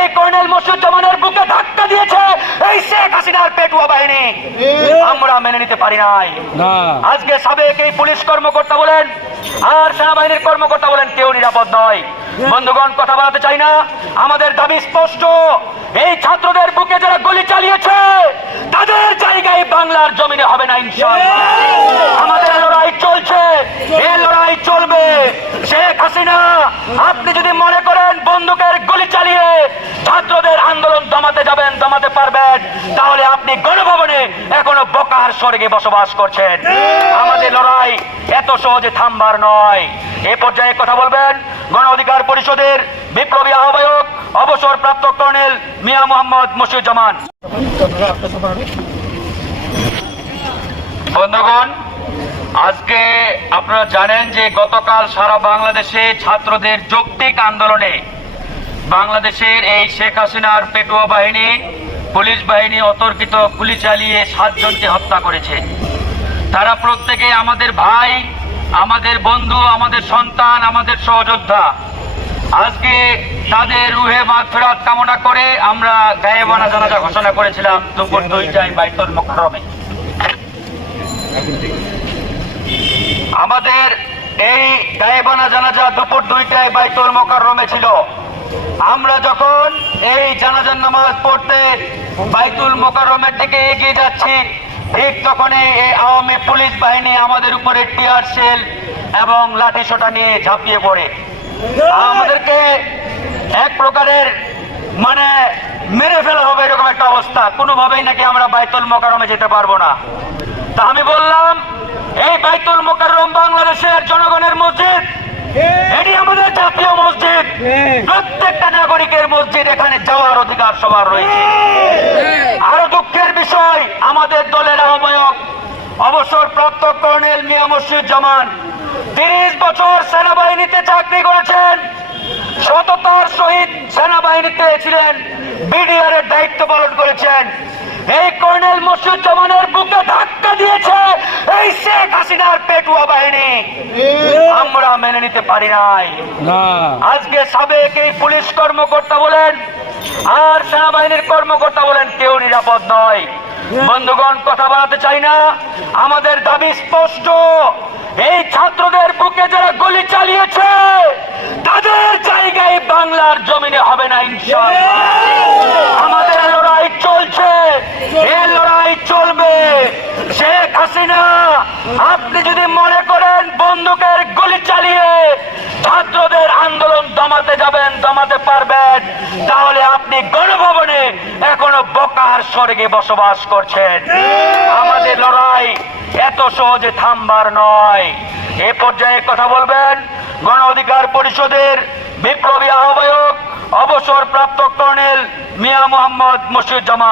এই কর্নেল মসুজ্জামানের বুকে ধাক্কা দিয়েছে। এই শেখ হাসিনার পেটুয়া বাহিনী। আমরা মেনে নিতে পারি নাই। আজকে সাবেক এই পুলিশ কর্মকর্তা বলেন আর সেনাবাহিনীর কর্মকর্তা বলেন কেউ নিরাপদ নয়। বন্ধুগণ কথা বলাতে চাই না। আমাদের দাবি স্পষ্ট। এই ছাত্রদের বুকে যারা গুলি চালিয়েছে তাদের জায়গায় বাংলার জমিনে হবে না ইনশাআল্লাহ আমাদের লড়াই চলছে এই লড়াই চলবে শেখ হাসিনা আপনি যদি মনে করেন বন্দুকের গুলি চালিয়ে ছাত্রদের আন্দোলন দমাতে যাবেন দমাতে পারবেন তাহলে আপনি গণভবনে এখনও স্বর্গে বসবাস করছেন। আমাদের লড়াই এত সহজে থামবার নয়। এ পর্যায়ে কথা বলবেন গণ অধিকার পরিষদের বিপ্লবী আহ্বায়ক, অবসরপ্রাপ্ত কর্নেল মিয়া মোহাম্মদ মুশিউজ্জামান বন্ধুগণ, আজকে আপনারা জানেন যে গতকাল সারা বাংলাদেশে ছাত্রদের যৌক্তিক আন্দোলনে বাংলাদেশের এই শেখ হাসিনার পেটুয়া বাহিনী পুলিশ বাহিনী অতর্কিত গুলি চালিয়ে সাতজনকে হত্যা করেছে। তারা প্রত্যেকে আমাদের ভাই, আমাদের বন্ধু, আমাদের সন্তান, আমাদের সহযোদ্ধা। আজকে তাদের রুহে মাগফিরাত কামনা করে আমরা গায়েবানা জানাজা ঘোষণা করেছিলাম দুপুর দুইটায় বাইতুল মোকাররমে। আমাদের এই গায়েবানা জানাজা দুপুর দুইটায় বাইতুল মোকাররমে ছিল। আমরা যখন এই জানাজার নামাজ পড়তে বাইতুল মোকাররমের দিকে এগিয়ে যাচ্ছি। ঠিক তখনই এই আওয়ামী পুলিশ বাহিনী আমাদের উপরে টিয়ার শেল এবং লাঠি সোটা নিয়ে ঝাঁপিয়ে পড়ে। আমাদেরকে এক প্রকারের মানে মেরে ফেলা হবে এরকম একটা অবস্থা। কোনোভাবেই নাকি আমরা বাইতুল মোকাররমে যেতে পারব না। তা আমি বললাম, এই বাইতুল মোকাররম বাংলাদেশের জনগণের মসজিদ, এটি আমাদের জাতীয় মসজিদ প্রত্যেকটা নাগরিকের মসজিদ এখানে যাওয়ার অধিকার সবার রয়েছে। আরও দুঃখের বিষয় আমাদের দলের আহ্বায়ক অবসরপ্রাপ্ত কর্নেল মিয়া মুর্শিদুজ্জামান তিরিশ বছর সেনাবাহিনীতে চাকরি করেছেন। সততার সহিত সেনাবাহিনীতে ছিলেন। বিডিআর এর দায়িত্ব পালন করেছেন। এই কর্নেল মসুজ্জামানের বুকে ধাক্কা দিয়েছে এই শেখ হাসিনার পেটুয়া বাহিনী। আমরা মেনে নিতে পারি নাই। আজকে সাবেক এই পুলিশ কর্মকর্তা বলেন আর সেনাবাহিনীর কর্মকর্তা বলেন কেউ নিরাপদ নয়। বন্ধুগণ, কথা বলাতে চাই না। আমাদের দাবি স্পষ্ট। এই ছাত্রদের বুকে যারা গুলি চালিয়েছে তাদের জায়গায় বাংলার জমিনে হবে না ইনশাআল্লাহ আমাদের লড়াই চলছে এই লড়াই চলবে শেখ হাসিনা আপনি যদি মনে করেন বন্দুকের গুলি চালিয়ে ছাত্রদের আন্দোলন দমাতে যাবেন দমাতে পারবেন তাহলে আপনি গণভবনে এখনও বোকার স্বর্গে বসবাস করছেন। আমাদের লড়াই এত সহজে থামবার নয়। এ পর্যায়ে কথা বলবেন গণ অধিকার পরিষদের বিপ্লবী আহ্বায়ক, অবসরপ্রাপ্ত কর্নেল মিয়া মোহাম্মদ মুশিউজ্জামান